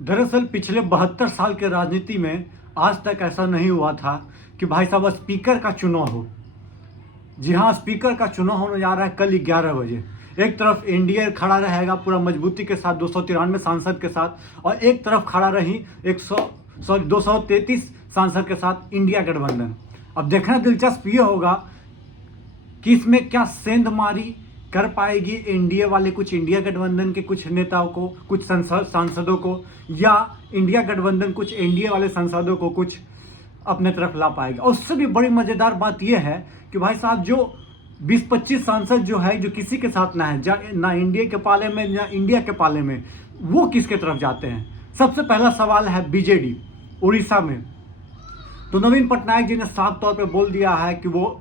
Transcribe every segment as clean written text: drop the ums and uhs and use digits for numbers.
दरअसल पिछले 72 साल के राजनीति में आज तक ऐसा नहीं हुआ था कि भाई साहब स्पीकर का चुनाव हो। जी हाँ, स्पीकर का चुनाव होने जा रहा है कल 11 बजे। एक तरफ एनडीए खड़ा रहेगा पूरा मजबूती के साथ 293 सांसद के साथ, और एक तरफ खड़ा रही 233 सांसद के साथ इंडिया गठबंधन। अब देखना दिलचस्प ये होगा कि इसमें क्या सेंधमारी कर पाएगी एनडीए वाले कुछ इंडिया गठबंधन के कुछ नेताओं को, कुछ सांसदों को, या इंडिया गठबंधन कुछ एनडीए वाले सांसदों को कुछ अपने तरफ ला पाएगा। और उससे भी बड़ी मज़ेदार बात यह है कि भाई साहब जो 20-25 सांसद जो है, जो किसी के साथ ना है, ना इंडिया के पाले में ना इंडिया के पाले में, वो किसके तरफ जाते हैं? सबसे पहला सवाल है बीजेडी उड़ीसा में। तो नवीन पटनायक जी ने साफ तौर पे बोल दिया है कि वो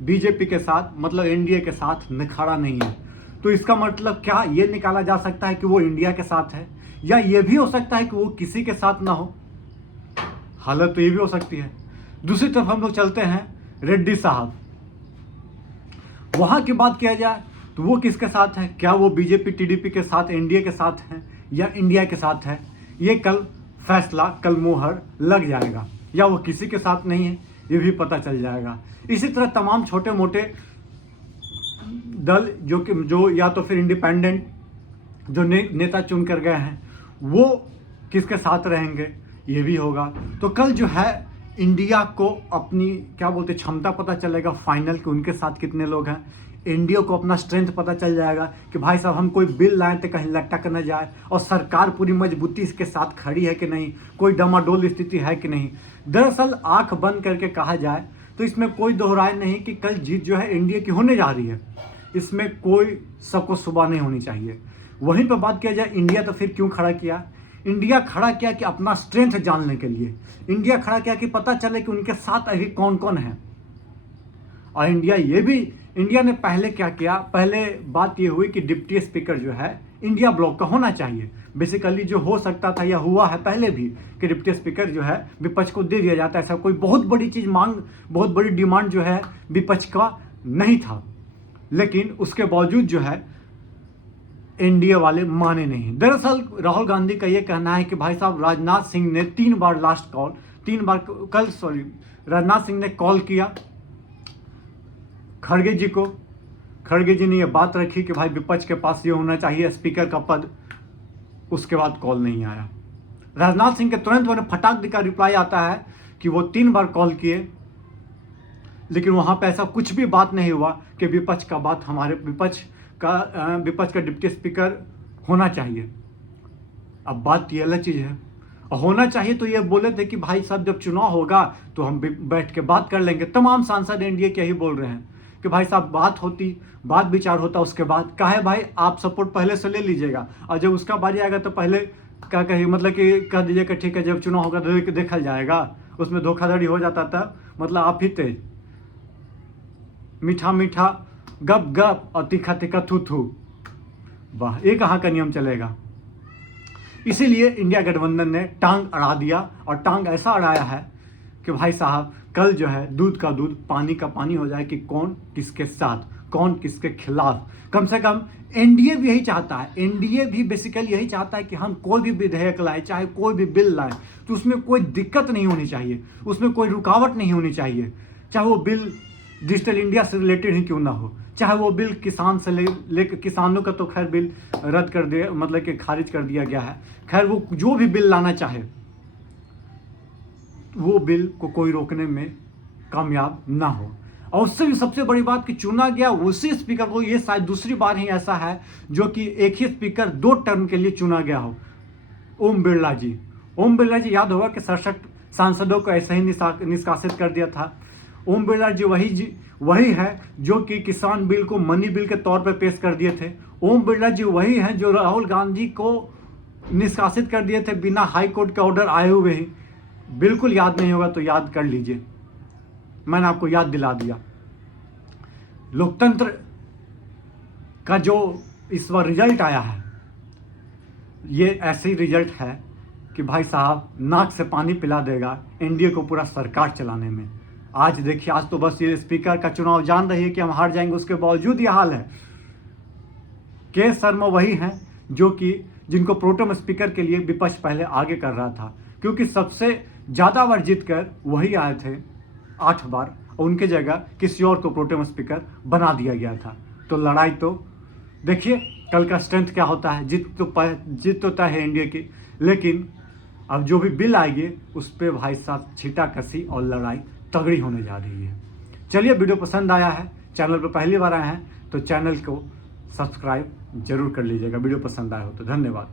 बीजेपी के साथ, मतलब एनडीए के साथ खड़ा नहीं है। तो इसका मतलब क्या ये निकाला जा सकता है कि वो इंडिया के साथ है, या ये भी हो सकता है कि वो किसी के साथ ना हो। हालत तो ये भी हो सकती है। दूसरी तरफ हम लोग चलते हैं रेड्डी साहब, वहां की बात किया जाए तो वो किसके साथ है? क्या वो बीजेपी टीडीपी के साथ, एनडीए के साथ हैं, या इंडिया के साथ है? ये कल फैसला, कल मोहर लग जाएगा। या वो किसी के साथ नहीं है, ये भी पता चल जाएगा। इसी तरह तमाम छोटे मोटे दल जो या तो फिर इंडिपेंडेंट जो नेता चुन कर गए हैं, वो किसके साथ रहेंगे, ये भी होगा। तो कल जो है इंडिया को अपनी क्या बोलते क्षमता पता चलेगा फाइनल, कि उनके साथ कितने लोग हैं। इंडिया को अपना स्ट्रेंथ पता चल जाएगा कि भाई साहब हम कोई बिल लाएं तो कहीं लटक न जाए, और सरकार पूरी मजबूती इसके साथ खड़ी है कि नहीं, कोई डमाडोल स्थिति है कि नहीं। दरअसल आंख बंद करके कहा जाए तो इसमें कोई दोहराए नहीं कि कल जीत जो है इंडिया की होने जा रही है। इसमें कोई सबको सुबह नहीं होनी चाहिए। वहीं पर बात किया जाए इंडिया तो फिर क्यों खड़ा किया? इंडिया खड़ा किया कि अपना स्ट्रेंथ जानने के लिए। इंडिया खड़ा किया कि पता चले कि उनके साथ अभी कौन कौन है। और इंडिया ने पहले क्या किया? पहले बात ये हुई कि डिप्टी स्पीकर जो है इंडिया ब्लॉक का होना चाहिए। बेसिकली जो हो सकता था या हुआ है पहले भी कि डिप्टी स्पीकर जो है विपक्ष को दे दिया जाता है। ऐसा कोई बहुत बड़ी चीज़ बहुत बड़ी डिमांड जो है विपक्ष का नहीं था, लेकिन उसके बावजूद जो है एनडीए वाले माने नहीं। दरअसल राहुल गांधी का ये कहना है कि भाई साहब राजनाथ सिंह ने राजनाथ सिंह ने कॉल किया खड़गे जी को। खड़गे जी ने ये बात रखी कि भाई विपक्ष के पास ये होना चाहिए स्पीकर का पद। उसके बाद कॉल नहीं आया। राजनाथ सिंह के तुरंत उन्हें फटाक का रिप्लाई आता है कि वो 3 बार कॉल किए, लेकिन वहां पे ऐसा कुछ भी बात नहीं हुआ कि विपक्ष का डिप्टी स्पीकर होना चाहिए। अब बात ये अलग चीज़ है। और होना चाहिए तो ये बोले थे कि भाई साहब जब चुनाव होगा तो हम बैठ के बात कर लेंगे। तमाम सांसद एनडीए के ही बोल रहे हैं कि भाई साहब बात विचार होता उसके बाद। काहे भाई आप सपोर्ट पहले से ले लीजिएगा, और जब उसका बारी आएगा तो पहले क्या कही, मतलब कि कह दीजिएगा ठीक है जब चुनाव होगा तो देखा जाएगा। उसमें धोखाधड़ी हो जाता था, मतलब आप ही तेज। मीठा मीठा गप गप और तीखा तीखा थू थू, वाह, ये कहाँ का नियम चलेगा। इसीलिए इंडिया गठबंधन ने टांग अड़ा दिया, और टांग ऐसा अड़ाया है कि भाई साहब कल जो है दूध का दूध पानी का पानी हो जाए कि कौन किसके साथ, कौन किसके खिलाफ। कम से कम एनडीए भी यही चाहता है। एनडीए भी बेसिकली यही चाहता है कि हम कोई भी विधेयक लाए, चाहे कोई भी बिल लाए, तो उसमें कोई दिक्कत नहीं होनी चाहिए, उसमें कोई रुकावट नहीं होनी चाहिए। चाहे वो बिल डिजिटल इंडिया से रिलेटेड ही क्यों ना हो, चाहे वो बिल किसान से लेकर, किसानों का तो खैर बिल रद्द कर दिया, मतलब कि खारिज कर दिया गया है। खैर वो जो भी बिल लाना चाहे वो बिल को कोई रोकने में कामयाब ना हो। और उससे भी सबसे बड़ी बात कि चुना गया उसी स्पीकर को, ये शायद दूसरी बार ही ऐसा है जो कि एक ही स्पीकर 2 टर्म के लिए चुना गया हो। ओम बिरला जी याद होगा कि 67 सांसदों को ऐसे ही निष्कासित कर दिया था। ओम बिरला जी वही है जो कि किसान बिल को मनी बिल के तौर पर पेश कर दिए थे। ओम बिरला जी वही हैं जो राहुल गांधी को निष्कासित कर दिए थे बिना हाई कोर्ट का ऑर्डर आए हुए ही। बिल्कुल याद नहीं होगा तो याद कर लीजिए, मैंने आपको याद दिला दिया। लोकतंत्र का जो इस बार रिजल्ट आया है, ये ऐसे ही रिजल्ट है कि भाई साहब नाक से पानी पिला देगा एनडीए को पूरा सरकार चलाने में। आज देखिए, आज तो बस ये स्पीकर का चुनाव जान रही है कि हम हार जाएंगे, उसके बावजूद ये हाल है। के शर्मा वही हैं जो कि जिनको प्रोटेम स्पीकर के लिए विपक्ष पहले आगे कर रहा था, क्योंकि सबसे ज़्यादा बार जीत कर वही आए थे 8 बार, और उनके जगह किसी और को प्रोटेम स्पीकर बना दिया गया था। तो लड़ाई तो देखिए कल का स्ट्रेंथ क्या होता है। जीत तो तय है इंडिया की, लेकिन अब जो भी बिल आएगी उस पर भाई साहब छींटाकशी और लड़ाई तगड़ी होने जा रही है। चलिए, वीडियो पसंद आया है, चैनल पर पहली बार आए हैं तो चैनल को सब्सक्राइब जरूर कर लीजिएगा, वीडियो पसंद आया हो तो। धन्यवाद।